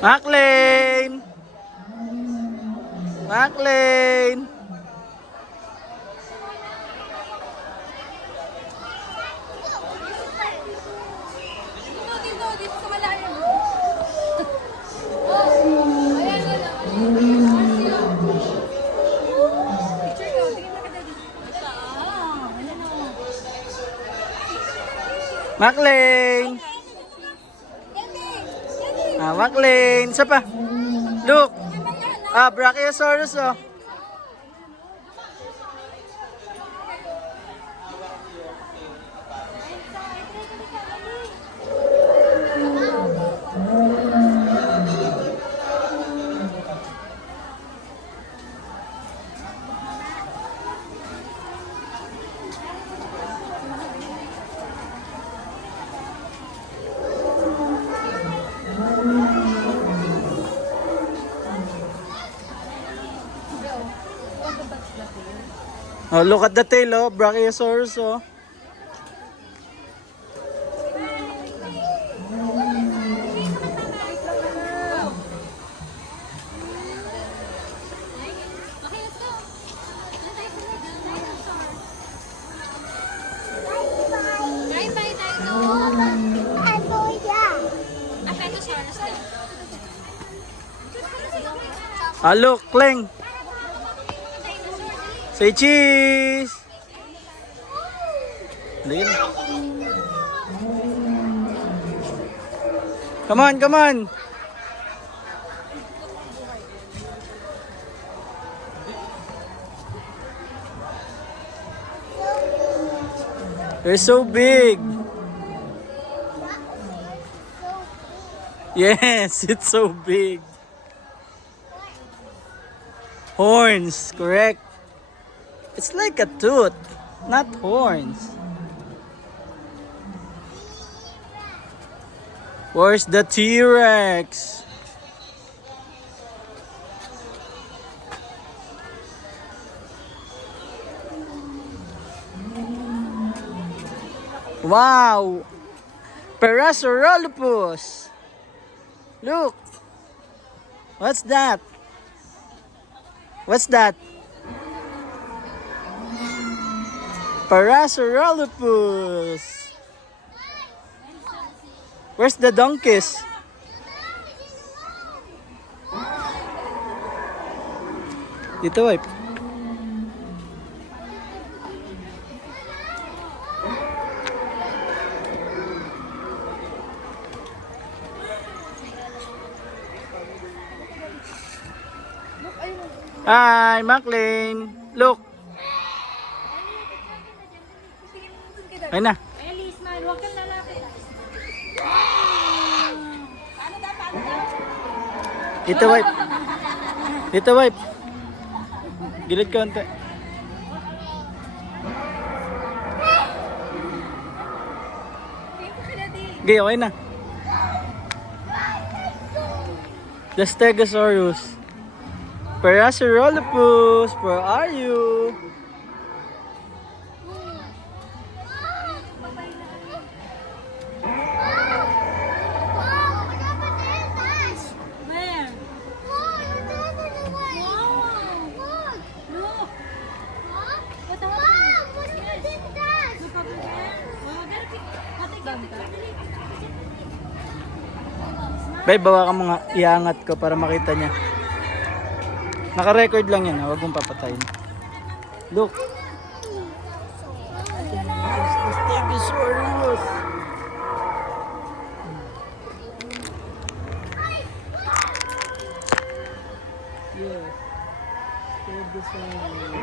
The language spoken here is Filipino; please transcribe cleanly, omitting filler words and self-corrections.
Maclean! Maclean! Dito sa malayo. Maclean! Maclean! Isa pa. Look! Brachiosaurus oh. Oh, look at the tail, oh. Brachiosaurus, oh. Look, Kleng. Say cheese. Liin. Come on, come on. They're so big. Yes, it's so big. Horns, correct. It's like a tooth, not horns. Where's the T-Rex? Wow! Parasaurolophus! Look! What's that? What's that? Parasaurolophus! Where's the donkeys? Dito, wipe. Hi, Maclean. Look. Ayun na. Ellis, man, huwag kang lalapit. Paano daw? Dito, wipe. Dito, wipe. Gilid ka onte. Okay, okay na. The Stegosaurus. Parasaurolophus, where are you? Where? What Babe, bawa ka mga iangat ko para makita niya. Naka-record lang yan, ha? Huwag mong papatayin. Look. The Stegosaurus. Yes. Stegosaurus.